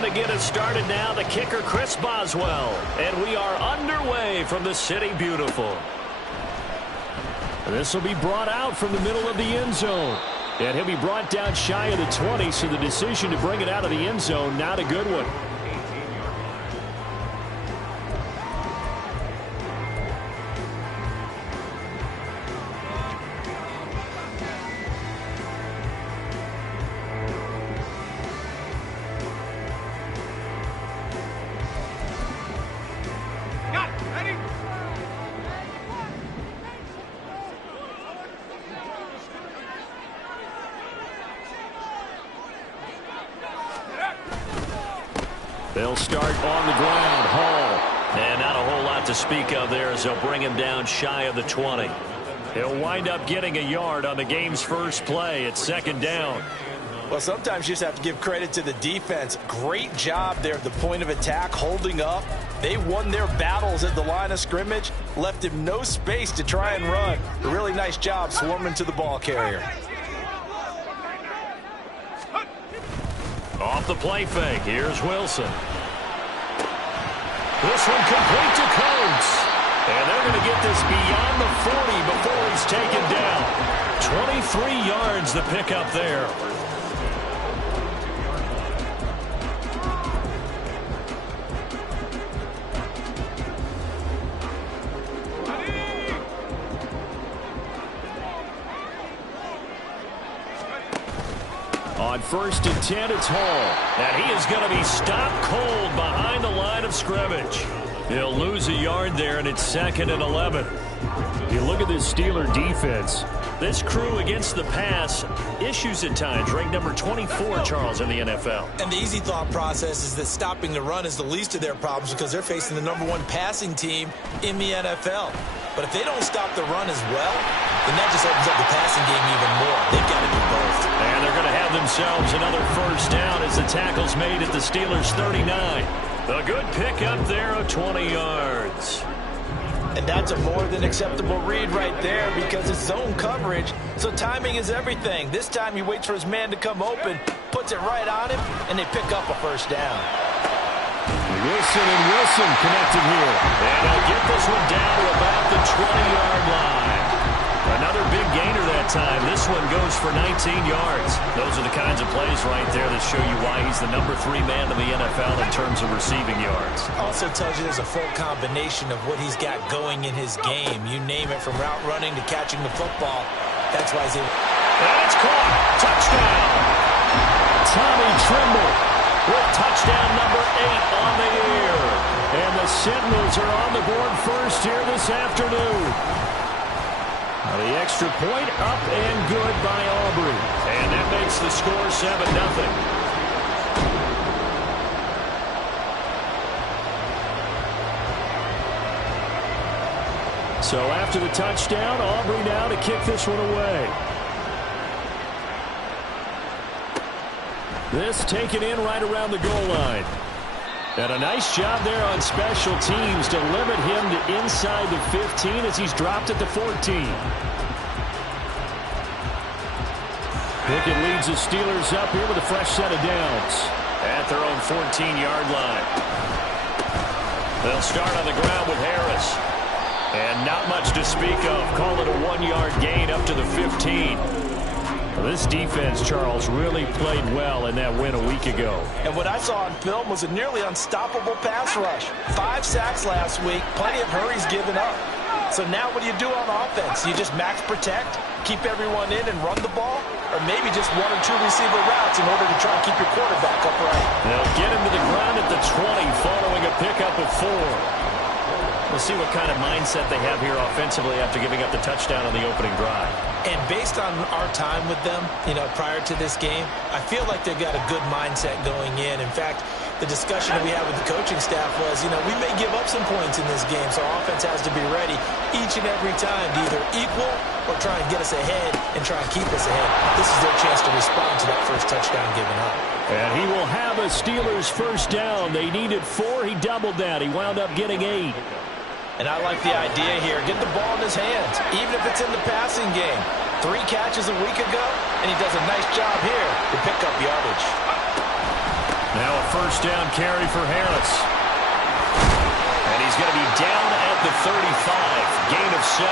on to get us started now, the kicker, Chris Boswell. And we are underway from the City Beautiful. This will be brought out from the middle of the end zone. And he'll be brought down shy of the 20, so the decision to bring it out of the end zone, not a good one. They'll start on the ground. Hall. And not a whole lot to speak of there as they'll bring him down shy of the 20. He'll wind up getting a yard on the game's first play. It's second down. Well, sometimes you just have to give credit to the defense. Great job there at the point of attack, holding up. They won their battles at the line of scrimmage, left him no space to try and run. A really nice job swarming to the ball carrier. Off the play fake, here's Wilson. This one complete to Coates. And they're going to get this beyond the 40 before he's taken down. 23 yards the pickup there. On 1st and 10, it's Hall. And he is going to be stopped cold behind the line of scrimmage. He'll lose a yard there, and it's 2nd and 11. You look at this Steeler defense. This crew against the pass, issues at times, ranked number 24, Charles, in the NFL. And the easy thought process is that stopping the run is the least of their problems because they're facing the #1 passing team in the NFL. But if they don't stop the run as well, then that just opens up the passing game even more. They've got to do both. And they're going to have themselves another first down as the tackle's made at the Steelers' 39. A good pickup there of 20 yards. And that's a more than acceptable read right there because it's zone coverage, so timing is everything. This time he waits for his man to come open, puts it right on him, and they pick up a first down. Wilson and Wilson connected here. And he'll get this one down to about the 20-yard line. Another big gainer that time. This one goes for 19 yards. Those are the kinds of plays right there that show you why he's the #3 man in the NFL in terms of receiving yards. Also tells you there's a full combination of what he's got going in his game. You name it, from route running to catching the football. That's why he's able. And it's caught. Touchdown. Tommy Tremble with touchdown number 8 on the year. And the Sentinels are on the board first here this afternoon. Now the extra point up and good by Aubrey. And that makes the score 7-0. So after the touchdown, Aubrey now to kick this one away. This taken in right around the goal line. And a nice job there on special teams to limit him to inside the 15 as he's dropped at the 14. Pickett leads the Steelers up here with a fresh set of downs at their own 14-yard line. They'll start on the ground with Harris. And not much to speak of. Call it a 1-yard gain up to the 15. This defense, Charles, really played well in that win a week ago. And what I saw on film was a nearly unstoppable pass rush. 5 sacks last week, plenty of hurries given up. So now what do you do on offense? You just max protect, keep everyone in and run the ball, or maybe just 1 or 2 receiver routes in order to try and keep your quarterback upright. They'll get him to the ground at the 20 following a pickup of 4. We'll see what kind of mindset they have here offensively after giving up the touchdown on the opening drive. And based on our time with them, prior to this game, I feel like they've got a good mindset going in. In fact, the discussion that we had with the coaching staff was, we may give up some points in this game, so offense has to be ready each and every time to either equal or try and get us ahead and try and keep us ahead. This is their chance to respond to that first touchdown given up. And he will have a Steelers first down. They needed 4. He doubled that. He wound up getting 8. And I like the idea here. Get the ball in his hands, even if it's in the passing game. 3 catches a week ago, and he does a nice job here to pick up yardage. Now a first down carry for Harris. And he's going to be down at the 35. Gain of 7.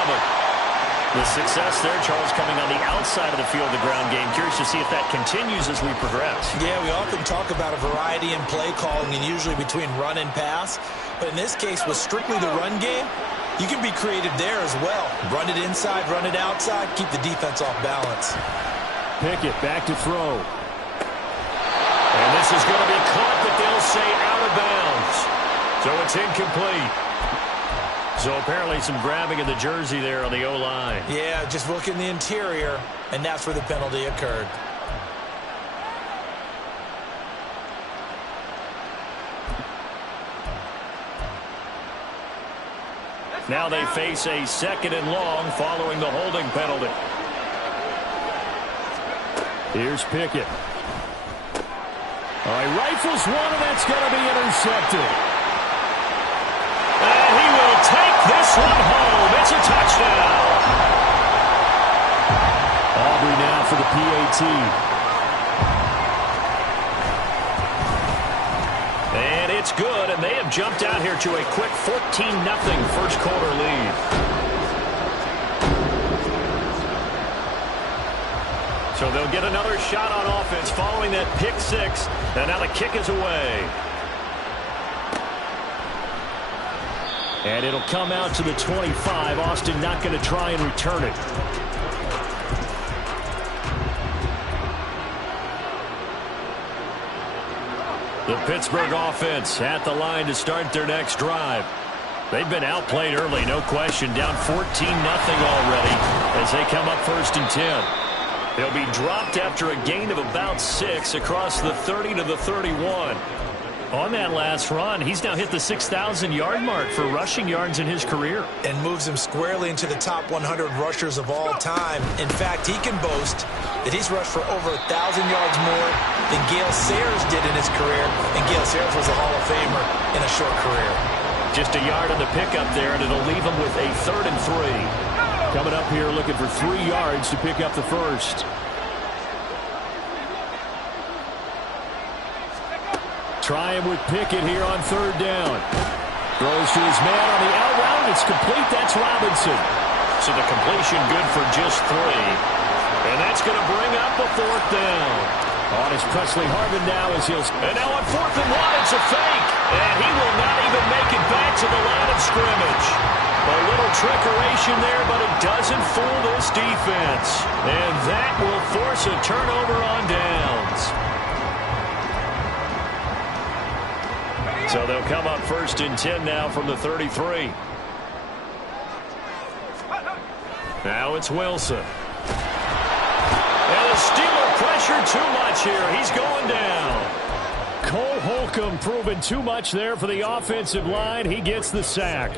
The success there, Charles, coming on the outside of the field, the ground game. Curious to see if that continues as we progress. Yeah, we often talk about a variety in play calling and usually between run and pass. But in this case, with strictly the run game, you can be creative there as well. Run it inside, run it outside, keep the defense off balance. Pickett back to throw. And this is going to be caught, but they'll say out of bounds. So it's incomplete. So apparently some grabbing of the jersey there on the O-line. Yeah, just look in the interior, and that's where the penalty occurred. Now they face a 2nd and long following the holding penalty. Here's Pickett. All right, rifles one, and that's going to be intercepted. And he will take this one home. It's a touchdown. Aubrey now for the PAT. And it's good, and they have jumped out here to a quick 14-0 first quarter lead. So they'll get another shot on offense following that pick 6, and now the kick is away. And it'll come out to the 25. Austin not going to try and return it. The Pittsburgh offense at the line to start their next drive. They've been outplayed early, no question. Down 14-0 already as they come up 1st and 10. They'll be dropped after a gain of about 6 across the 30 to the 31. On that last run, he's now hit the 6,000-yard mark for rushing yards in his career. And moves him squarely into the top 100 rushers of all time. In fact, he can boast that he's rushed for over 1,000 yards more than Gale Sayers did in his career. And Gale Sayers was a Hall of Famer in a short career. Just a yard on the pickup there, and it'll leave him with a 3rd and 3. Coming up here looking for 3 yards to pick up the first. Try him with Pickett here on 3rd down. Throws to his man on the out route. It's complete. That's Robinson. So the completion good for just 3. And that's going to bring up a 4th down. On is Presley Harvin now as he'll... And now on 4th and 1, it's a fake. And he will not even make it back to the line of scrimmage. A little trickeration there, but it doesn't fool this defense. And that will force a turnover on downs. So they'll come up 1st and 10 now from the 33. Now it's Wilson. And the Steeler pressure too much here. He's going down. Cole Holcomb proving too much there for the offensive line. He gets the sack.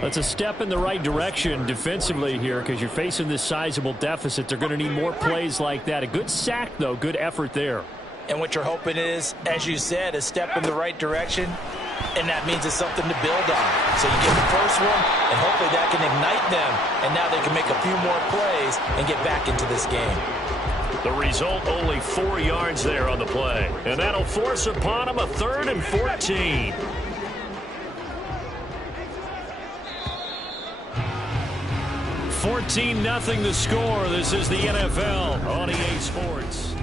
That's a step in the right direction defensively here because you're facing this sizable deficit. They're going to need more plays like that. A good sack, though. Good effort there. And what you're hoping is, as you said, a step in the right direction, and that means it's something to build on. So you get the first one, and hopefully that can ignite them, and now they can make a few more plays and get back into this game. The result, only 4 yards there on the play. And that'll force upon him a 3rd and 14. $14-0 the score. This is the NFL on EA Sports.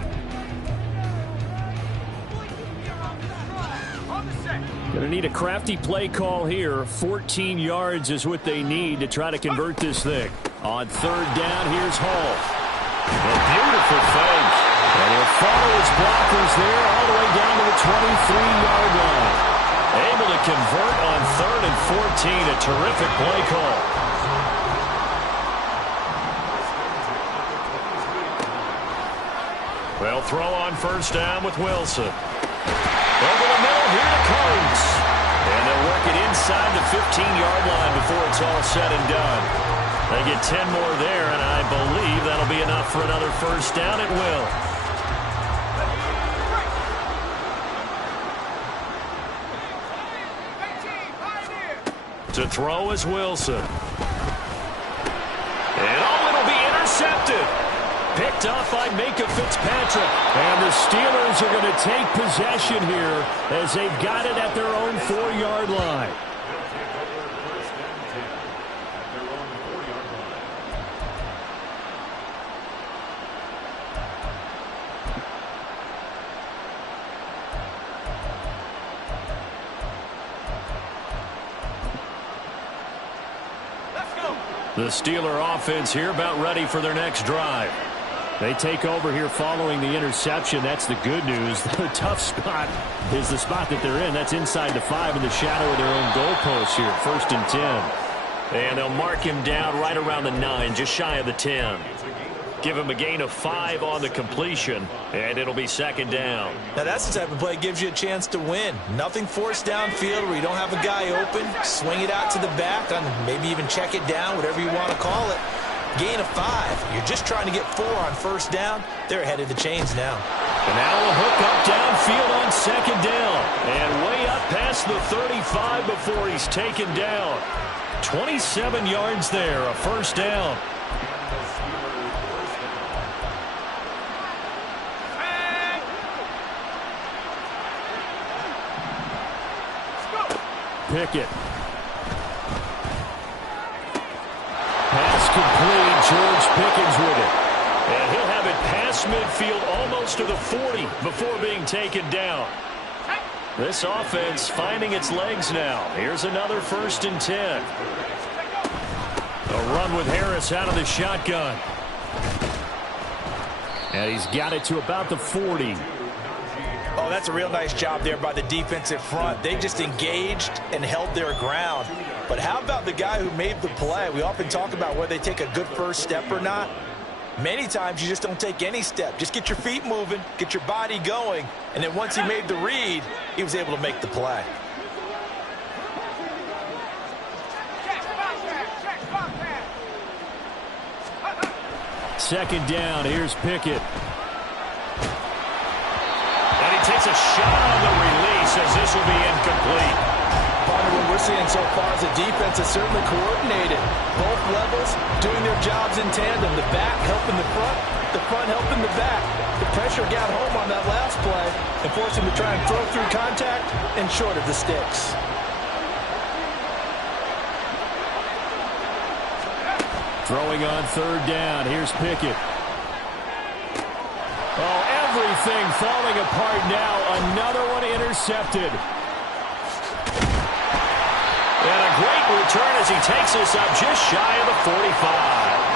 Going to need a crafty play call here. 14 yards is what they need to try to convert this thing. On 3rd down, here's Hall. A beautiful fake. And he'll follow his blockers there all the way down to the 23-yard line. Able to convert on 3rd and 14. A terrific play call. They'll throw on 1st down with Wilson. Over the middle, here to Coates. And they'll work it inside the 15-yard line before it's all said and done. They get 10 more there, and I believe that'll be enough for another 1st down. It will. To throw is Wilson. And it'll be intercepted. Picked off by Minkah Fitzpatrick. And the Steelers are going to take possession here as they've got it at their own 4-yard line. The Steeler offense here about ready for their next drive. They take over here following the interception. That's the good news. The tough spot is the spot that they're in. That's inside the 5 in the shadow of their own goalpost here. 1st and 10. And they'll mark him down right around the 9, just shy of the 10. Give him a gain of 5 on the completion, and it'll be 2nd down. Now that's the type of play that gives you a chance to win. Nothing forced downfield where you don't have a guy open. Swing it out to the back, and maybe even check it down, whatever you want to call it. Gain of 5. You're just trying to get 4 on 1st down. They're ahead of the chains now. And now a hook up downfield on 2nd down. And way up past the 35 before he's taken down. 27 yards there, a 1st down. Pickett. Pass complete. George Pickens with it. And he'll have it past midfield almost to the 40 before being taken down. This offense finding its legs now. Here's another 1st and 10. A run with Harris out of the shotgun. And he's got it to about the 40. Oh, that's a real nice job there by the defensive front. They just engaged and held their ground. But how about the guy who made the play? We often talk about whether they take a good first step or not. Many times you just don't take any step. Just get your feet moving, get your body going, and then once he made the read, he was able to make the play. Second down, here's Pickett. And he takes a shot on the release as this will be incomplete. Partner, what we're seeing so far is the defense is certainly coordinated. Both levels doing their jobs in tandem. The back helping the front helping the back. The pressure got home on that last play and forced him to try and throw through contact and short of the sticks. Throwing on 3rd down, here's Pickett. Oh, everything falling apart now. Another one intercepted. And a great return as he takes this up just shy of the 45.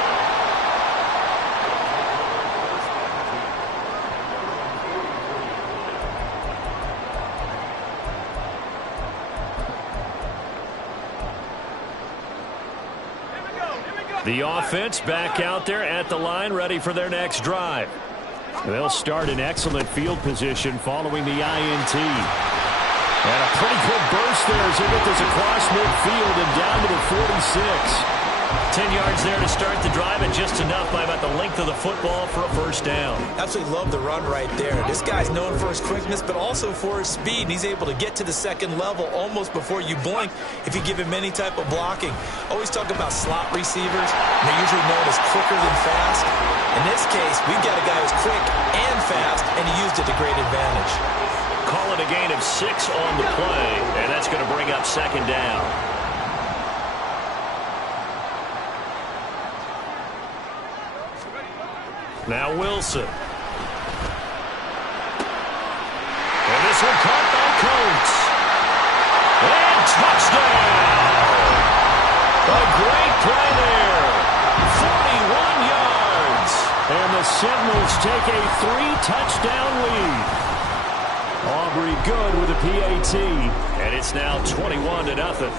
The offense back out there at the line, ready for their next drive. They'll start in excellent field position following the INT. And a pretty good burst there as they get this across midfield and down to the 46. 10 yards there to start the drive, and just enough by about the length of the football for a 1st down. Absolutely love the run right there. This guy's known for his quickness, but also for his speed. And he's able to get to the 2nd level almost before you blink if you give him any type of blocking. Always talk about slot receivers. They're usually known as quicker than fast. In this case, we've got a guy who's quick and fast, and he used it to great advantage. Call it a gain of 6 on the play, and that's going to bring up 2nd down. Now Wilson. And this one caught by Coates. And touchdown! A great play there. 41 yards. And the Sentinels take a 3-touchdown lead. Aubrey good with a PAT. And it's now 21-0.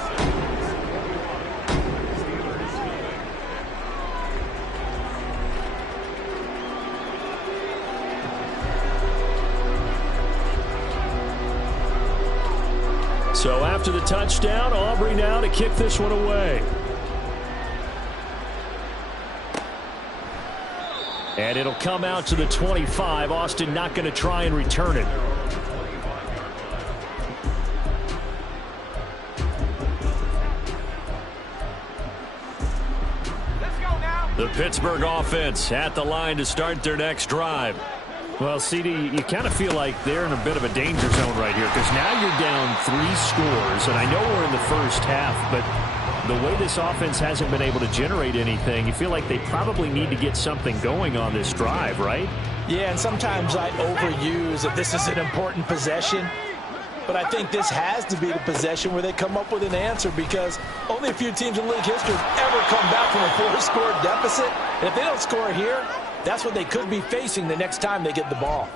So after the touchdown, Aubrey now to kick this one away. And it'll come out to the 25. Austin not going to try and return it. The Pittsburgh offense at the line to start their next drive. Well, CD, you kind of feel like they're in a bit of a danger zone right here because now you're down 3 scores, and I know we're in the first half, but the way this offense hasn't been able to generate anything, you feel like they probably need to get something going on this drive, right? Yeah, and sometimes I overuse that this is an important possession. But I think this has to be the possession where they come up with an answer because only a few teams in league history have ever come back from a 4-score deficit. And if they don't score here, that's what they could be facing the next time they get the ball.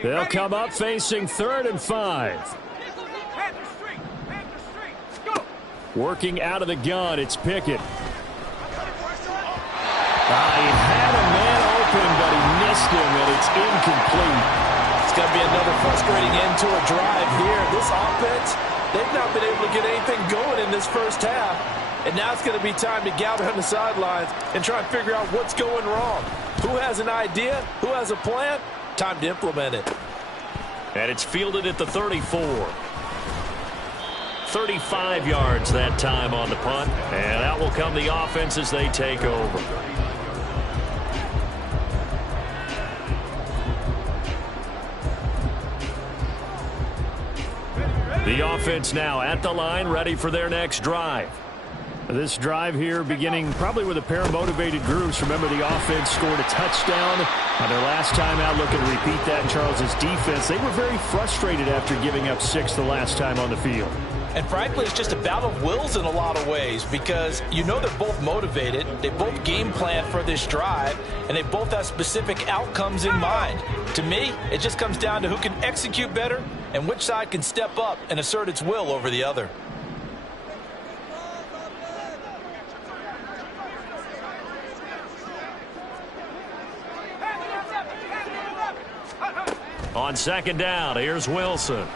They'll come up facing 3rd and 5. Working out of the gun, it's Pickett. He had a man open, but he missed him, and it's incomplete. It's going to be another frustrating end to a drive here. This offense, they've not been able to get anything going in this first half. And now it's going to be time to gather on the sidelines and try and figure out what's going wrong. Who has an idea? Who has a plan? Time to implement it. And it's fielded at the 34. 35 yards that time on the punt. And out will come the offense as they take over. The offense now at the line, ready for their next drive. This drive here beginning probably with a pair of motivated groups. Remember, the offense scored a touchdown on their last time out. Looking to repeat that in Charles's defense. They were very frustrated after giving up 6 the last time on the field. And frankly, it's just a battle of wills in a lot of ways because you know they're both motivated. They both game plan for this drive, and they both have specific outcomes in mind. To me, it just comes down to who can execute better and which side can step up and assert its will over the other. On 2nd down, here's Wilson. Over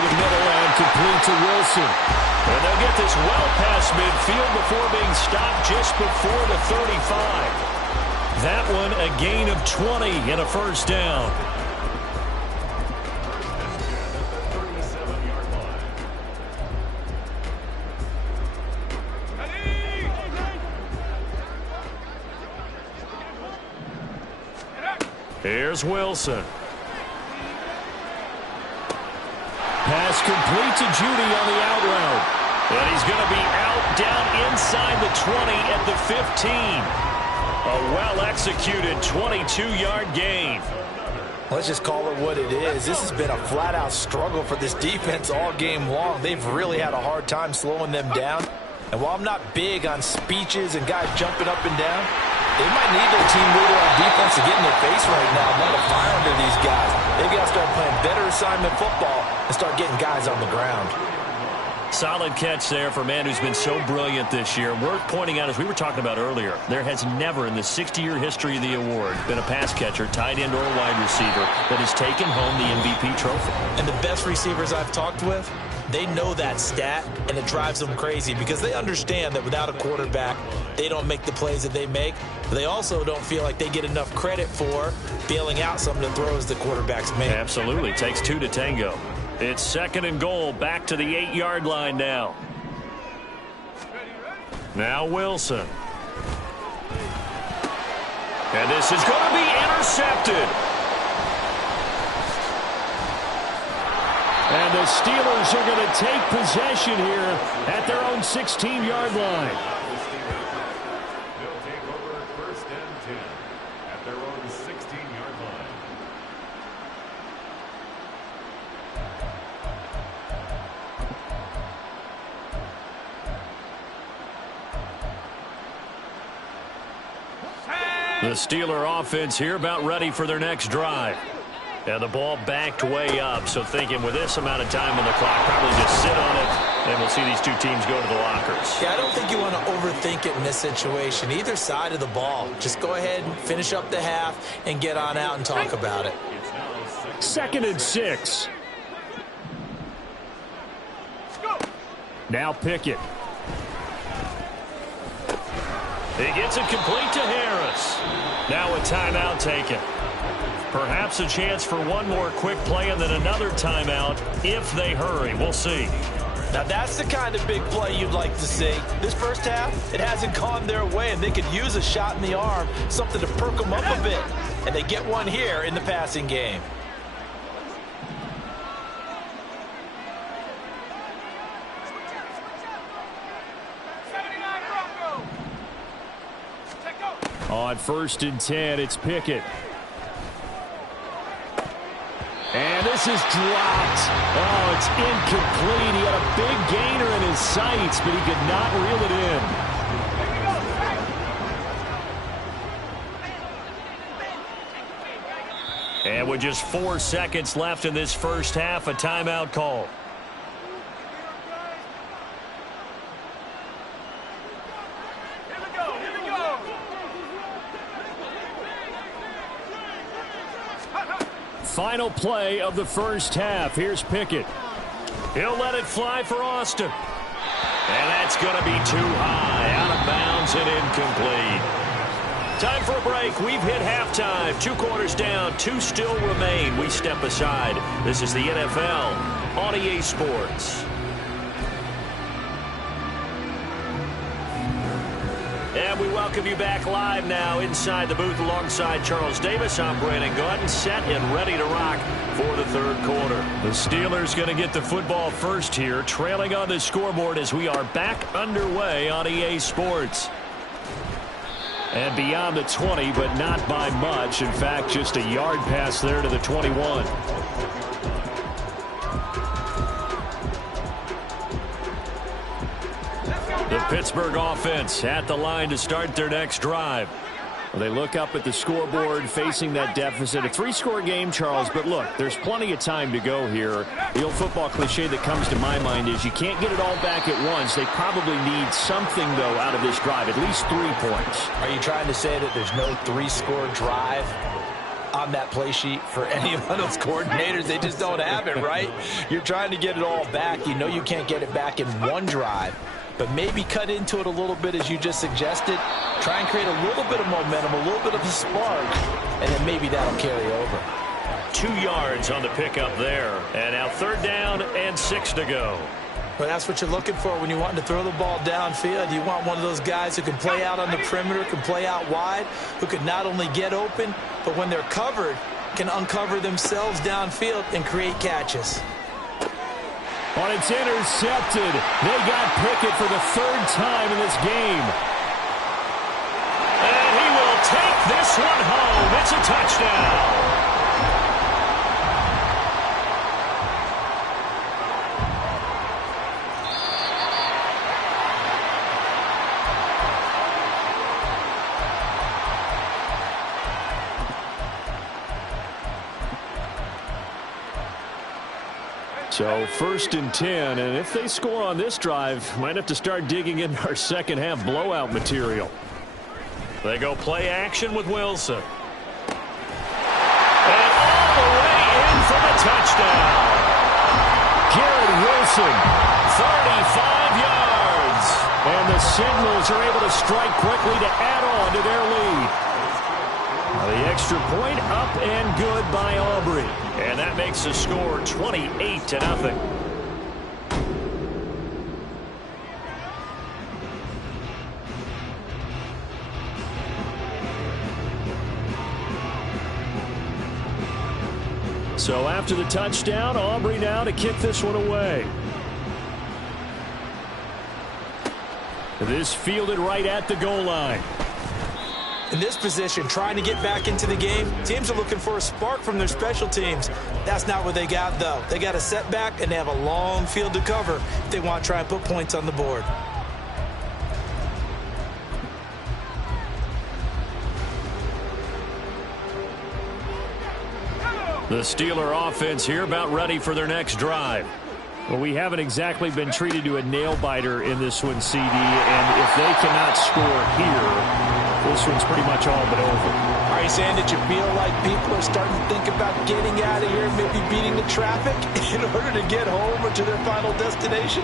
the middle and complete to Wilson. And they'll get this well past midfield before being stopped just before the 35. That one a gain of 20 and a first down. Here's Wilson. Pass complete to Judy on the out route. And he's going to be out down inside the 20 at the 15. A well-executed 22-yard gain. Let's just call it what it is. This has been a flat-out struggle for this defense all game long. They've really had a hard time slowing them down. And while I'm not big on speeches and guys jumping up and down, they might need their team leader on defense to get in their face right now, not a fire under these guys. They've got to start playing better assignment football and start getting guys on the ground. Solid catch there for a man who's been so brilliant this year. Worth pointing out, as we were talking about earlier, there has never in the 60-year history of the award been a pass catcher, tight end, or a wide receiver that has taken home the MVP trophy. And the best receivers I've talked with, they know that stat, and it drives them crazy because they understand that without a quarterback, they don't make the plays that they make. But they also don't feel like they get enough credit for bailing out some of the throws the quarterbacks make. Absolutely. Takes 2 to tango. It's 2nd and goal, back to the 8-yard line now. Now Wilson. And this is going to be intercepted. And the Steelers are going to take possession here at their own 16-yard line. They'll take over 1st and 10 at their own 16-yard line. The Steeler offense here about ready for their next drive. And the ball backed way up, so thinking with this amount of time on the clock, probably just sit on it, and we'll see these two teams go to the lockers. Yeah, I don't think you want to overthink it in this situation. Either side of the ball. Just go ahead and finish up the half and get on out and talk about it. 2nd and 6. Now Pickett. He gets it complete to Harris. Now a timeout taken. Perhaps a chance for one more quick play and then another timeout if they hurry. We'll see. Now that's the kind of big play you'd like to see. This first half, it hasn't gone their way, and they could use a shot in the arm, something to perk them up a bit. And they get one here in the passing game. On 1st and 10, it's Pickett. And this is dropped. Oh, it's incomplete. He had a big gainer in his sights, but he could not reel it in. And with just 4 seconds left in this first half, a timeout call. Final play of the first half. Here's Pickett. He'll let it fly for Austin. And that's going to be too high. Out of bounds and incomplete. Time for a break. We've hit halftime. 2 quarters down. 2 still remain. We step aside. This is the NFL on EA Sports. And we welcome you back live now inside the booth alongside Charles Davis. I'm Brandon Gaudin, set and ready to rock for the third quarter. The Steelers going to get the football first here, trailing on the scoreboard as we are back underway on EA Sports. And beyond the 20, but not by much. In fact, just a yard pass there to the 21. The Pittsburgh offense at the line to start their next drive. Well, they look up at the scoreboard facing that deficit. A 3-score game, Charles, but look, there's plenty of time to go here. The old football cliche that comes to my mind is you can't get it all back at once. They probably need something, though, out of this drive, at least 3 points. Are you trying to say that there's no 3-score drive on that play sheet for any of those coordinators? They just don't have it, right? You're trying to get it all back. You know you can't get it back in one drive. But maybe cut into it a little bit as you just suggested. Try and create a little bit of momentum, a little bit of a spark, and then maybe that'll carry over. 2 yards on the pickup there. And now 3rd down and 6 to go. Well, that's what you're looking for when you want to throw the ball downfield. You want one of those guys who can play out on the perimeter, can play out wide, who can not only get open, but when they're covered, can uncover themselves downfield and create catches. On it's intercepted. They got Pickett for the 3rd time in this game. And he will take this one home. It's a touchdown. So 1st and 10, and if they score on this drive, might have to start digging in our second half blowout material. They go play action with Wilson. And all the way in for the touchdown. Garrett Wilson, 35 yards. And the Signals are able to strike quickly to add on to their lead. The extra point up and good by Aubrey. And that makes the score 28-0. So after the touchdown, Aubrey now to kick this one away. This fielded right at the goal line. In this position, trying to get back into the game, teams are looking for a spark from their special teams. That's not what they got, though. They got a setback, and they have a long field to cover if they want to try and put points on the board. The Steeler offense here about ready for their next drive. Well, we haven't exactly been treated to a nail-biter in this one, CD, and if they cannot score here, this one's pretty much all but over. All right, you saying that you feel like people are starting to think about getting out of here, maybe beating the traffic in order to get home or to their final destination?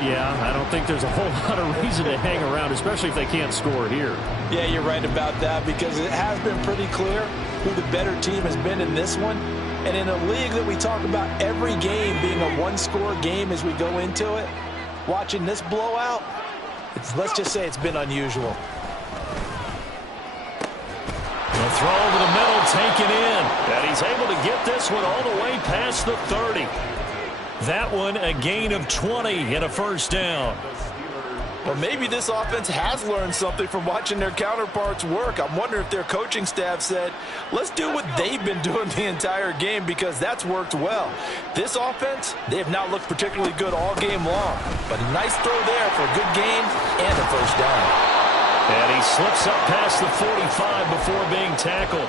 Yeah, I don't think there's a whole lot of reason to hang around, especially if they can't score here. Yeah, you're right about that, because it has been pretty clear who the better team has been in this one. And in a league that we talk about every game being a one-score game as we go into it, watching this blowout, let's just say it's been unusual. The throw over the middle, taken in. And he's able to get this one all the way past the 30. That one a gain of 20 and a first down. Well, maybe this offense has learned something from watching their counterparts work. I'm wondering if their coaching staff said, let's do what they've been doing the entire game, because that's worked well. This offense, they have not looked particularly good all game long. But a nice throw there for a good gain and a first down. And he slips up past the 45 before being tackled.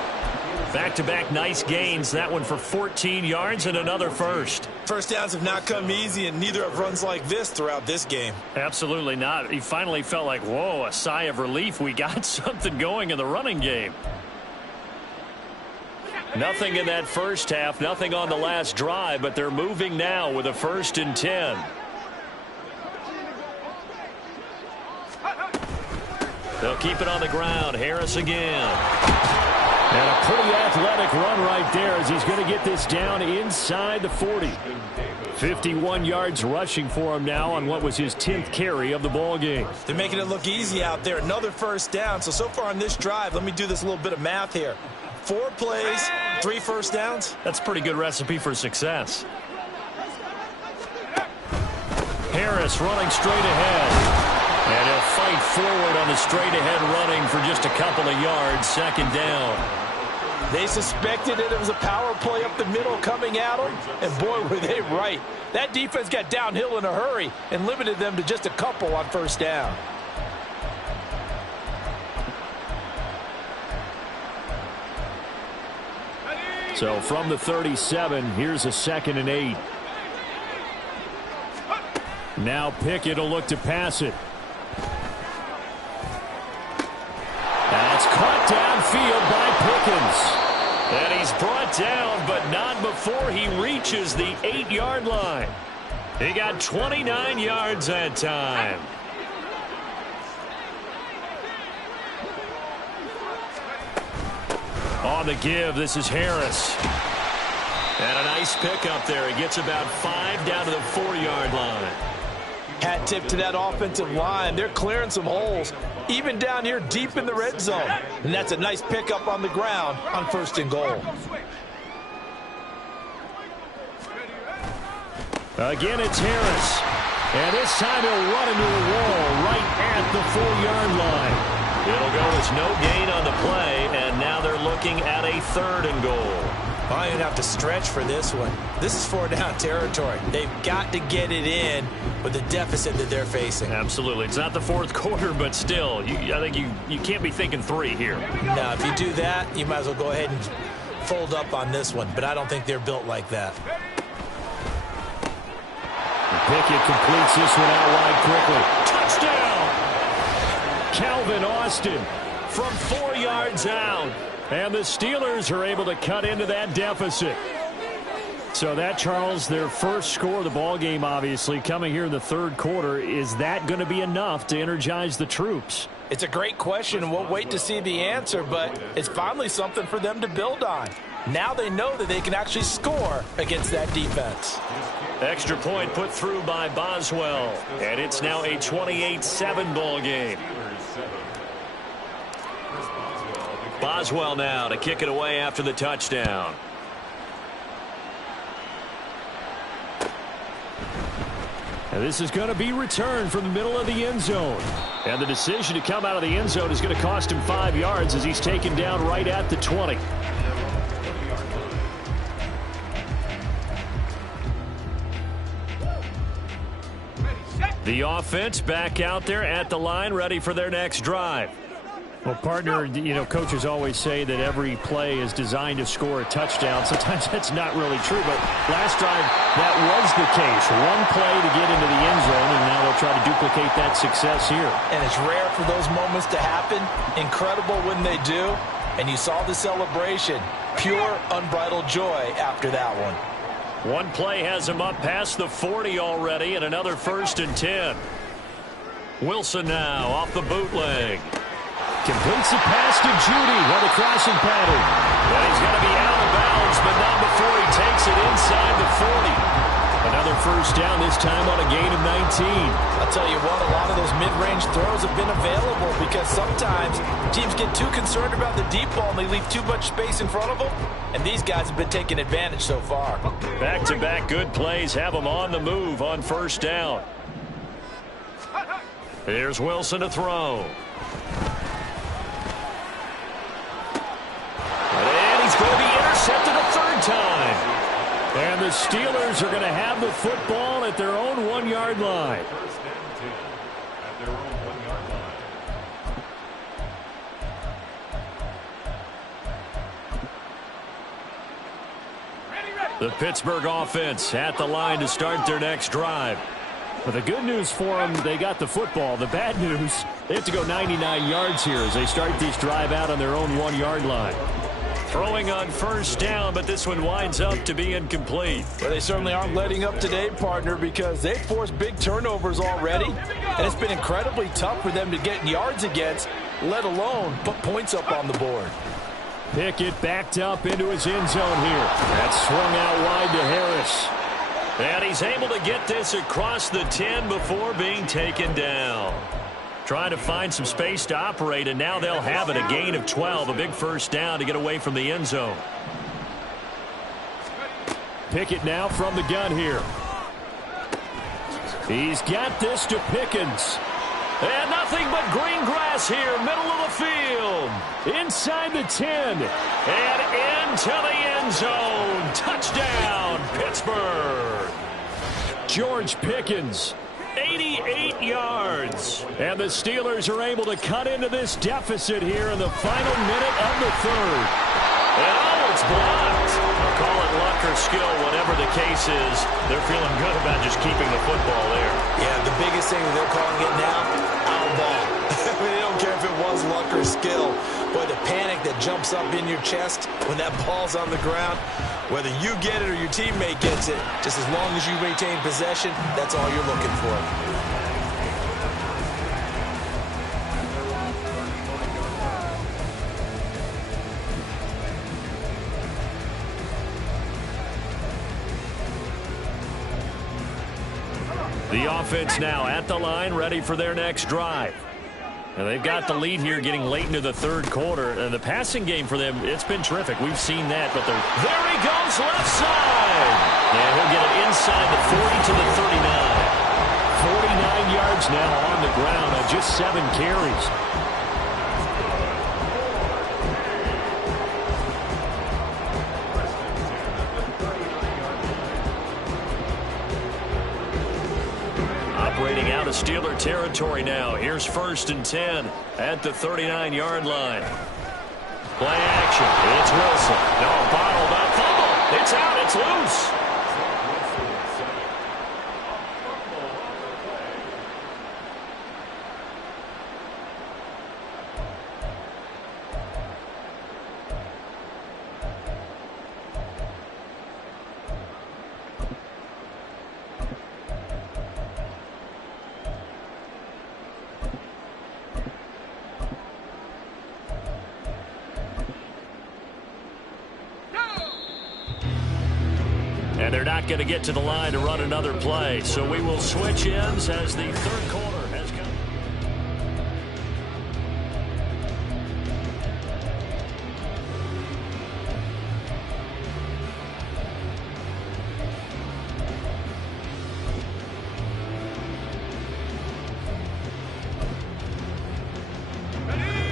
Back-to-back nice gains. That one for 14 yards and another first. First downs have not come easy, and neither have runs like this throughout this game. Absolutely not. He finally felt like, whoa, a sigh of relief. We got something going in the running game. Nothing in that first half, nothing on the last drive, but they're moving now with a 1st and 10. They'll keep it on the ground. Harris again. And a pretty athletic run right there as he's going to get this down inside the 40. 51 yards rushing for him now on what was his 10th carry of the ball game. They're making it look easy out there. Another first down. So far on this drive, let me do this little bit of math here. 4 plays, 3 first downs. That's a pretty good recipe for success. Harris running straight ahead. And he'll fight forward on the straight-ahead running for just a couple of yards. 2nd down. They suspected it was a power play up the middle coming at them, and boy, were they right. That defense got downhill in a hurry and limited them to just a couple on first down. So from the 37, here's a 2nd and 8. Now Pickett will look to pass it. That's caught downfield by Pickens. And he's brought down, but not before he reaches the 8-yard line. He got 29 yards that time. On the give, this is Harris. And a nice pickup there. He gets about 5 down to the 4-yard line. Hat tip to that offensive line. They're clearing some holes, even down here deep in the red zone. And that's a nice pickup on the ground on 1st and goal. Again, it's Harris. And this time he'll run into a wall right at the 4-yard line. It'll go as no gain on the play, and now they're looking at a 3rd and goal. I'm going to have to stretch for this one. This is 4-down territory. They've got to get it in with the deficit that they're facing. Absolutely. It's not the 4th quarter, but still, I think you can't be thinking 3 here. Now, if you do that, you might as well go ahead and fold up on this one, but I don't think they're built like that. Pickett completes this one out wide quickly. Touchdown! Calvin Austin from 4 yards out. And the Steelers are able to cut into that deficit. So that, Charles, their first score of the ball game, obviously, coming here in the 3rd quarter. Is that going to be enough to energize the troops? It's a great question, and we'll wait to see the answer, but it's finally something for them to build on. Now they know that they can actually score against that defense. Extra point put through by Boswell. And it's now a 28-7 ball game. Boswell now to kick it away after the touchdown. And this is going to be returned from the middle of the end zone. And the decision to come out of the end zone is going to cost him 5 yards as he's taken down right at the 20. The offense back out there at the line, ready for their next drive. Well, partner, coaches always say that every play is designed to score a touchdown. Sometimes that's not really true, but last drive, that was the case. One play to get into the end zone, and now they'll try to duplicate that success here. And it's rare for those moments to happen. Incredible when they do. And you saw the celebration. Pure, unbridled joy after that one. One play has him up past the 40 already, and another 1st and 10. Wilson now off the bootleg. Completes the pass to Judy on the crossing pattern. And he's going to be out of bounds, but not before he takes it inside the 40. Another 1st down, this time on a gain of 19. I'll tell you what, a lot of those mid-range throws have been available because sometimes teams get too concerned about the deep ball and they leave too much space in front of them. And these guys have been taking advantage so far. Back-to-back good plays have them on the move on 1st down. Here's Wilson to throw. And he's going to be intercepted a 3rd time. And the Steelers are going to have the football at their own 1-yard line. 1st and 10 at their own 1-yard line. The Pittsburgh offense at the line to start their next drive. But the good news for them, they got the football. The bad news, they have to go 99 yards here as they start this drive out on their own 1-yard line. Throwing on 1st down, but this one winds up to be incomplete. Well, they certainly aren't letting up today, partner, because they've forced big turnovers already, and it's been incredibly tough for them to get yards against, let alone put points up on the board. Pickett backed up into his end zone here. That's swung out wide to Harris. And he's able to get this across the 10 before being taken down. Trying to find some space to operate, and now they'll have it. A gain of 12, a big 1st down to get away from the end zone. Pickett now from the gun here. He's got this to Pickens. And nothing but green grass here, middle of the field. Inside the 10. And into the end zone. Touchdown, Pittsburgh. George Pickens. 88 yards. And the Steelers are able to cut into this deficit here in the final minute of the 3rd. And oh, it's blocked. I'll call it luck or skill, whatever the case is. They're feeling good about just keeping the football there. Yeah, the biggest thing that they're calling it now, out ball. I mean, they don't care if it was luck or skill. Boy, the panic that jumps up in your chest when that ball's on the ground, whether you get it or your teammate gets it, just as long as you retain possession, that's all you're looking for. The offense now at the line, ready for their next drive. And they've got the lead here getting late into the 3rd quarter. And the passing game for them, it's been terrific. We've seen that, but there he goes, left side. And he'll get it inside the 40 to the 39. 49 yards now on the ground on just 7 carries. Operating out of Steeler territory now. Here's 1st and 10 at the 39-yard line. Play action. It's Wilson. No, bottled up. Fumble. It's out. It's loose. And they're not going to get to the line to run another play. So we will switch ends as the 3rd quarter has come.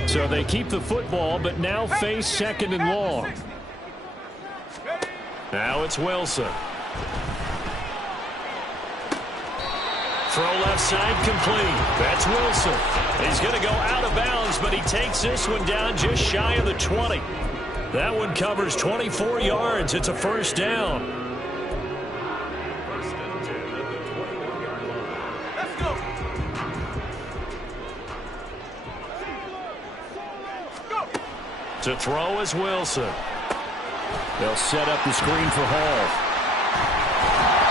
So they keep the football, but now face 2nd and long. Now it's Wilson. Throw left side complete. That's Wilson. He's going to go out of bounds, but he takes this one down just shy of the 20. That one covers 24 yards. It's a 1st down. 1st and 10 at the 21-yard line. Let's go. To throw is Wilson. They'll set up the screen for Hall.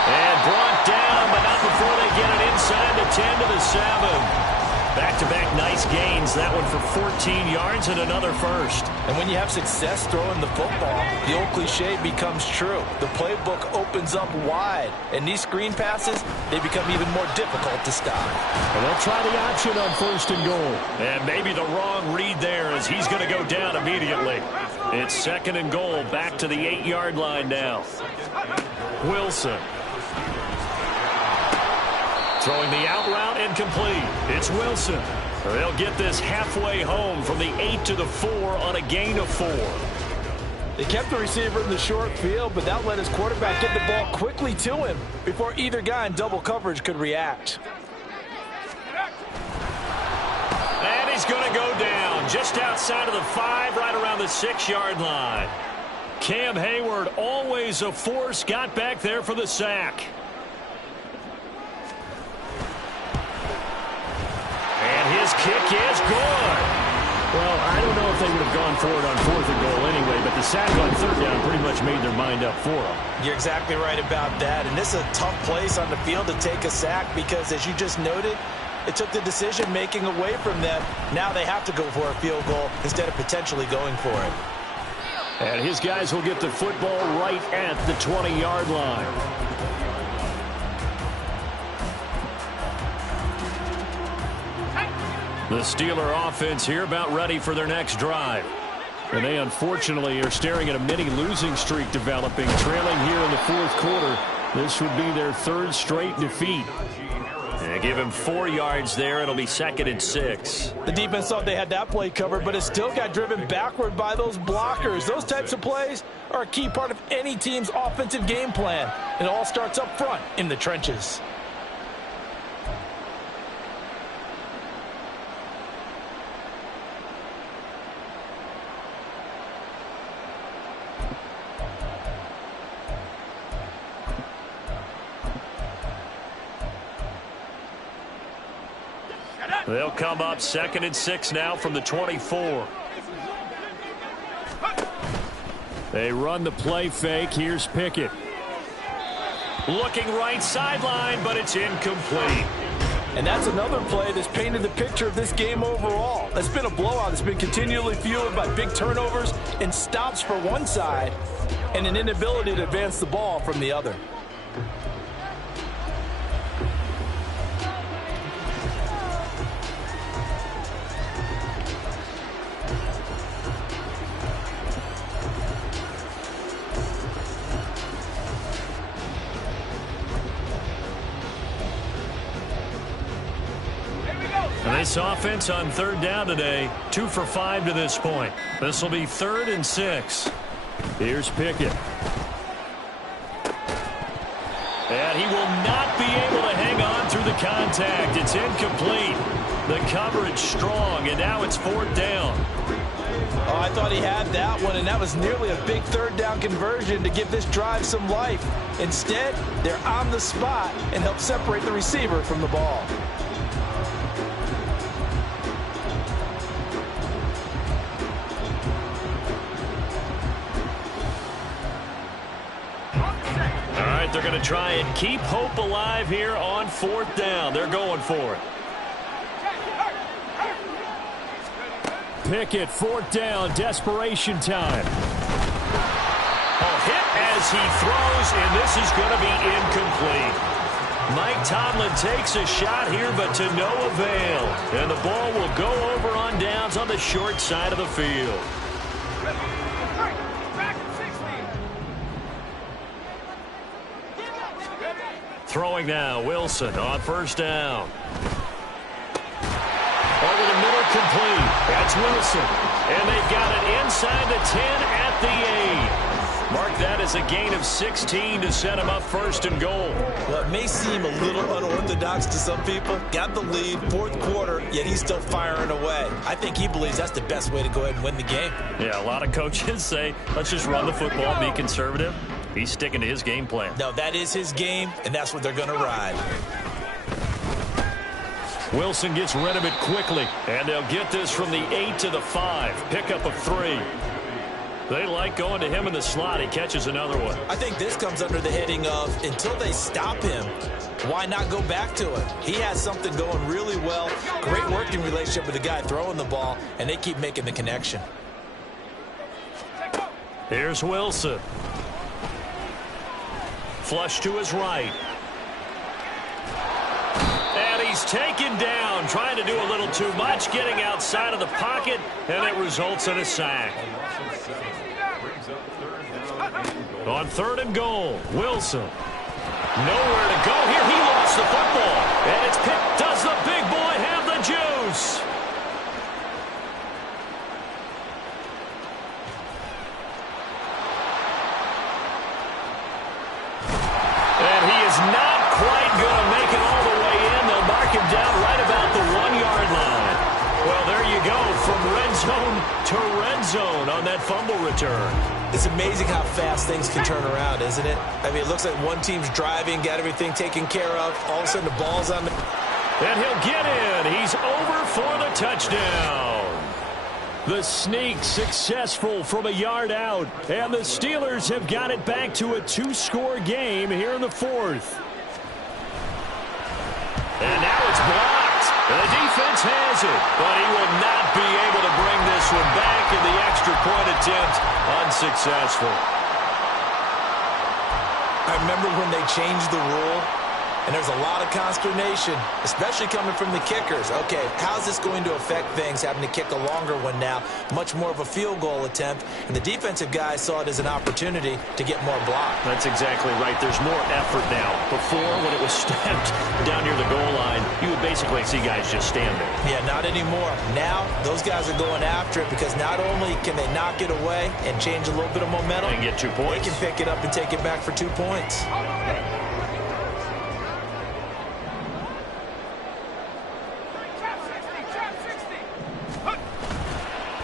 And brought down, but not before they get it inside the 10 to the 7. Back-to-back nice gains. That one for 14 yards and another first. And when you have success throwing the football, the old cliche becomes true. The playbook opens up wide. And these screen passes, they become even more difficult to stop. And they'll try the option on 1st and goal. And maybe the wrong read there as he's going to go down immediately. It's 2nd and goal, back to the 8-yard line now. Wilson. Throwing the out route incomplete. It's Wilson. They'll get this halfway home from the 8 to the 4 on a gain of 4. They kept the receiver in the short field, but that let his quarterback get the ball quickly to him before either guy in double coverage could react. And he's going to go down just outside of the 5, right around the 6-yard line. Cam Hayward, always a force, got back there for the sack. And his kick is good. Well, I don't know if they would have gone for it on 4th and goal anyway, but the sack on 3rd down pretty much made their mind up for them. You're exactly right about that. And this is a tough place on the field to take a sack because, as you just noted, it took the decision-making away from them. Now they have to go for a field goal instead of potentially going for it. And his guys will get the football right at the 20-yard line. The Steeler offense here about ready for their next drive. And they unfortunately are staring at a mini losing streak developing, trailing here in the 4th quarter. This would be their 3rd straight defeat. And give him 4 yards there. It'll be 2nd and 6. The defense thought they had that play covered, but it still got driven backward by those blockers. Those types of plays are a key part of any team's offensive game plan. It all starts up front in the trenches. They'll come up 2nd and 6 now from the 24. They run the play fake. Here's Pickett. Looking right sideline, but it's incomplete. And that's another play that's painted the picture of this game overall. It's been a blowout. It's been continually fueled by big turnovers and stops for one side and an inability to advance the ball from the other. This offense on 3rd down today, 2 for 5 to this point. This will be 3rd and 6. Here's Pickett. And he will not be able to hang on through the contact. It's incomplete. The coverage strong, and now it's 4th down. Oh, I thought he had that one, and that was nearly a big 3rd down conversion to give this drive some life. Instead, they're on the spot and help separate the receiver from the ball. They're going to try and keep hope alive here on 4th down. They're going for it. Pickett, 4th down, desperation time. A hit as he throws, and this is going to be incomplete. Mike Tomlin takes a shot here, but to no avail. And the ball will go over on downs on the short side of the field. Throwing now, Wilson on 1st down. Over the middle, complete. That's Wilson. And they've got it inside the 10 at the 8. Mark that as a gain of 16 to set him up 1st and goal. Well, it may seem a little unorthodox to some people. Got the lead, 4th quarter, yet he's still firing away. I think he believes that's the best way to go ahead and win the game. Yeah, a lot of coaches say, let's just run the football, be conservative. He's sticking to his game plan. No, that is his game, and that's what they're going to ride. Wilson gets rid of it quickly. And they'll get this from the 8 to the 5. Pickup of 3. They like going to him in the slot. He catches another one. I think this comes under the heading of until they stop him, why not go back to it? He has something going really well. Great working relationship with the guy throwing the ball, and they keep making the connection. Here's Wilson. Flush to his right. And he's taken down, trying to do a little too much, getting outside of the pocket, and it results in a sack. On 3rd and goal, Wilson. Nowhere to go here. He lost the football. And it's picked. Does the big boy have the juice? And he is not quite going to make it all the way in. They'll mark him down right about the 1-yard line. Well, there you go. From red zone to red zone on that fumble return. It's amazing how fast things can turn around, isn't it? I mean, it looks like one team's driving, got everything taken care of. All of a sudden, the ball's on the... And he'll get in. He's over for the touchdown. The sneak successful from a yard out. And the Steelers have got it back to a 2-score game here in the 4th. And now it's blocked. And the defense has it. But he will not be able to bring this one back, and the extra point attempt unsuccessful. I remember when they changed the rule, and there's a lot of consternation, especially coming from the kickers. Okay, how's this going to affect things, having to kick a longer one now, much more of a field goal attempt, and the defensive guys saw it as an opportunity to get more block. That's exactly right. There's more effort now. Before, when it was stepped down near the goal line, you would basically see guys just stand there. Yeah, not anymore. Now, those guys are going after it because not only can they knock it away and change a little bit of momentum, and get 2 points. They can pick it up and take it back for 2 points.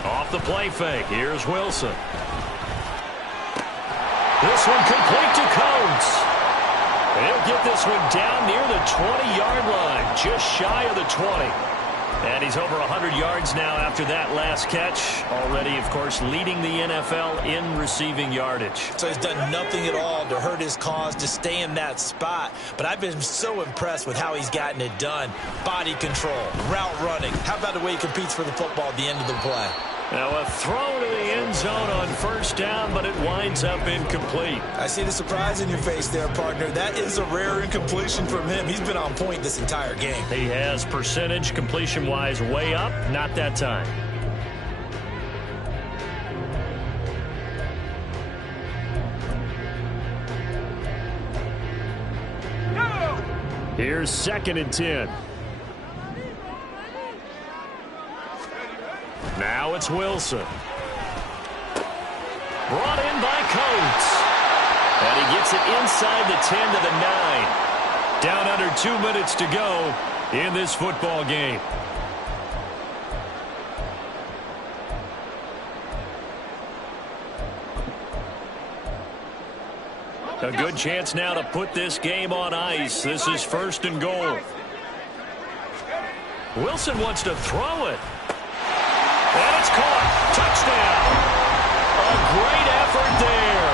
Off the play fake. Here's Wilson. This one complete to Coates. He'll get this one down near the 20-yard line, just shy of the 20. And he's over 100 yards now after that last catch. Already, of course, leading the NFL in receiving yardage. So he's done nothing at all to hurt his cause, to stay in that spot. But I've been so impressed with how he's gotten it done. Body control, route running. How about the way he competes for the football at the end of the play? Now a throw to the end zone on 1st down, but it winds up incomplete. I see the surprise in your face there, partner. That is a rare incompletion from him. He's been on point this entire game. He has percentage completion-wise way up, not that time. Here's 2nd and 10. Now it's Wilson. Brought in by Coates. And he gets it inside the 10 to the 9. Down under 2 minutes to go in this football game. A good chance now to put this game on ice. This is 1st and goal. Wilson wants to throw it. And it's caught. Touchdown. A great effort there.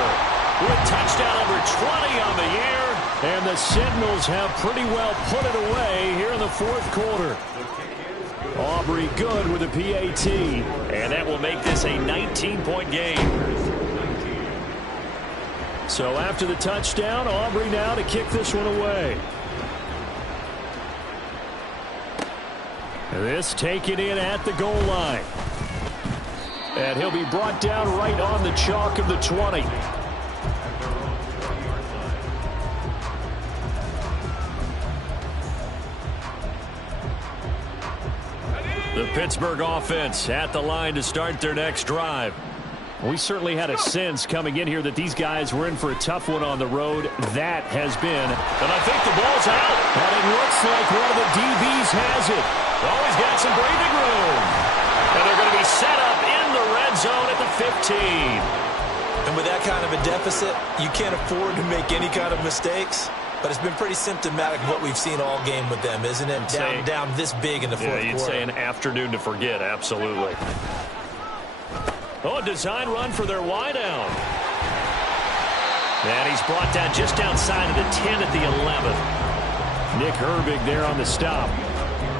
With touchdown number 20 on the year. And the Sentinels have pretty well put it away here in the 4th quarter. Aubrey good with a PAT. And that will make this a 19-point game. So after the touchdown, Aubrey now to kick this one away. This taken in at the goal line. And he'll be brought down right on the chalk of the 20. The Pittsburgh offense at the line to start their next drive. We certainly had a sense coming in here that these guys were in for a tough one on the road. That has been. And I think the ball's out. And it looks like one of the DBs has it. Oh, he's got some breathing room. And they're going to be set up in the red zone at the 15. And with that kind of a deficit, you can't afford to make any kind of mistakes. but it's been pretty symptomatic of what we've seen all game with them, isn't it? Down this big in the fourth quarter. You'd say an afternoon to forget, absolutely. Oh, a design run for their wideout. And he's brought down just outside of the 10 at the 11. Nick Herbig there on the stop.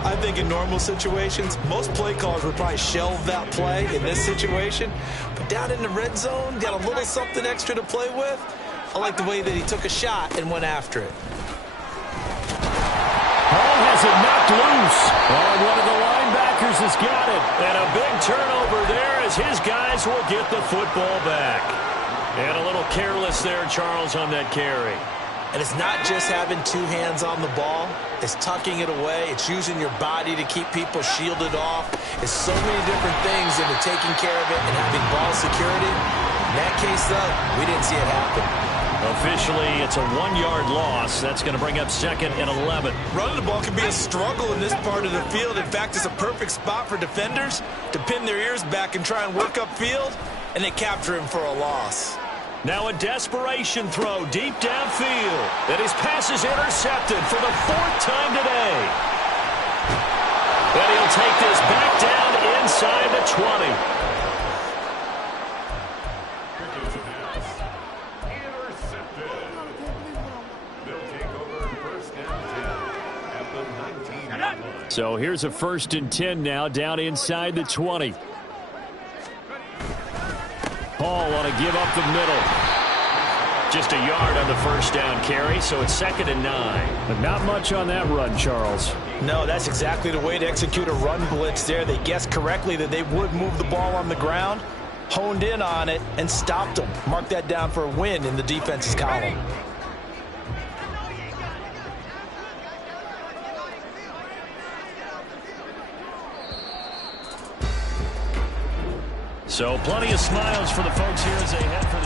I think in normal situations, most play callers would probably shelve that play in this situation. But down in the red zone, got a little something extra to play with. I like the way that he took a shot and went after it. Hall has it knocked loose. Oh, one of the linebackers has got it. And a big turnover there as his guys will get the football back. And a little careless there, Charles, on that carry. And it's not just having two hands on the ball. It's tucking it away. It's using your body to keep people shielded off. It's so many different things into taking care of it and having ball security. In that case, though, we didn't see it happen. Officially, it's a 1-yard loss. That's going to bring up 2nd and 11. Running the ball can be a struggle in this part of the field. In fact, it's a perfect spot for defenders to pin their ears back and try and work upfield, and they capture him for a loss. Now a desperation throw deep downfield. And his pass is intercepted for the 4th time today. And he'll take this back down inside the 20. So here's a 1st and 10 now down inside the 20. Hall want to give up the middle. Just a yard on the first down carry, so it's 2nd and 9. But not much on that run, Charles. No, that's exactly the way to execute a run blitz there. They guessed correctly that they would move the ball on the ground, honed in on it, and stopped them. Mark that down for a win in the defense's column. So plenty of smiles for the folks here as they head for the